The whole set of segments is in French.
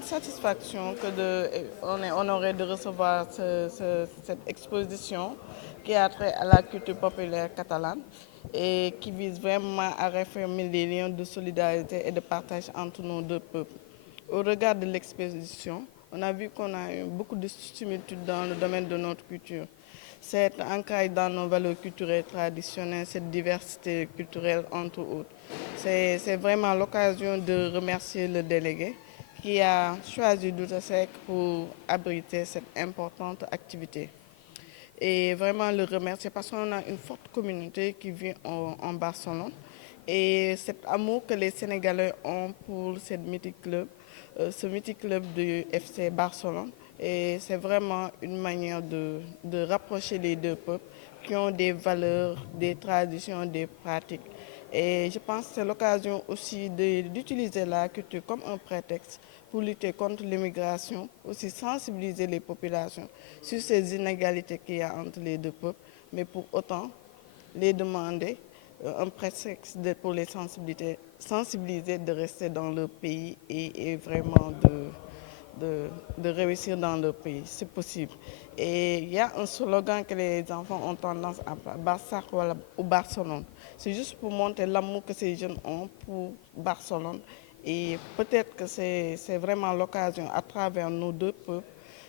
grande satisfaction que on est honoré de recevoir cette exposition qui a trait à la culture populaire catalane et qui vise vraiment à réaffirmer les liens de solidarité et de partage entre nos deux peuples. Au regard de l'exposition, on a vu qu'on a eu beaucoup de similitudes dans le domaine de notre culture. C'est ancré dans nos valeurs culturelles traditionnelles, cette diversité culturelle entre autres. C'est vraiment l'occasion de remercier le délégué qui a choisi Doutasek pour abriter cette importante activité. Et vraiment le remercier parce qu'on a une forte communauté qui vit en Barcelone. Et cet amour que les Sénégalais ont pour ce mythique club du FC Barcelone. Et c'est vraiment une manière de rapprocher les deux peuples qui ont des valeurs, des traditions, des pratiques. Et je pense que c'est l'occasion aussi d'utiliser la culture comme un prétexte pour lutter contre l'immigration, aussi sensibiliser les populations sur ces inégalités qu'il y a entre les deux peuples, mais pour autant les demander un prétexte pour les sensibiliser de rester dans leur pays et vraiment de réussir dans leur pays. C'est possible. Et il y a un slogan que les enfants ont tendance à Barça ou Barcelone. C'est juste pour montrer l'amour que ces jeunes ont pour Barcelone. Et peut-être que c'est vraiment l'occasion, à travers nos deux peuples,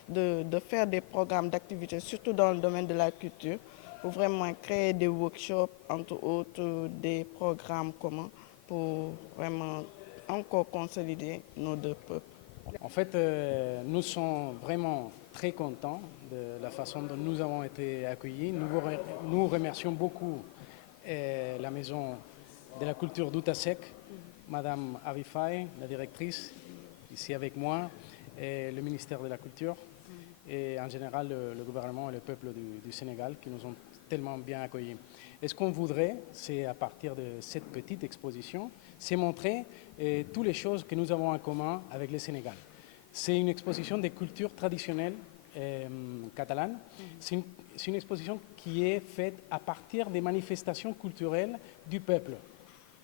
de faire des programmes d'activité, surtout dans le domaine de la culture, pour vraiment créer des workshops, entre autres des programmes communs, pour vraiment encore consolider nos deux peuples. En fait, nous sommes vraiment très contents de la façon dont nous avons été accueillis. Nous remercions beaucoup la Maison de la Culture d'Outasek, Madame Avifai, la directrice, ici avec moi, et le ministère de la Culture, et en général le gouvernement et le peuple du Sénégal qui nous ont tellement bien accueillis. Et ce qu'on voudrait, c'est à partir de cette petite exposition, c'est montrer toutes les choses que nous avons en commun avec le Sénégal. C'est une exposition des cultures traditionnelles catalanes. C'est une exposition qui est faite à partir des manifestations culturelles du peuple.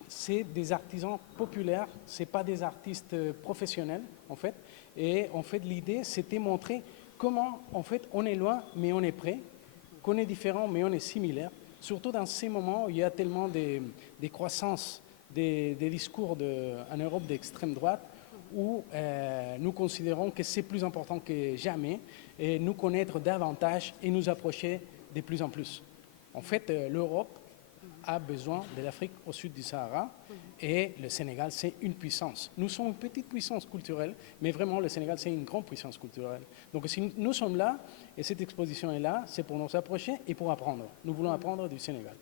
C'est des artisans populaires, ce n'est pas des artistes professionnels en fait. Et en fait l'idée c'était montrer comment en fait on est loin mais on est près, qu'on est différent mais on est similaire, surtout dans ces moments où il y a tellement des croissances, des discours en Europe d'extrême droite, où nous considérons que c'est plus important que jamais et nous connaître davantage et nous approcher de plus en plus. En fait, l'Europe a besoin de l'Afrique au sud du Sahara et le Sénégal, c'est une puissance. Nous sommes une petite puissance culturelle, mais vraiment le Sénégal, c'est une grande puissance culturelle. Donc si nous sommes là et cette exposition est là, c'est pour nous approcher et pour apprendre. Nous voulons apprendre du Sénégal.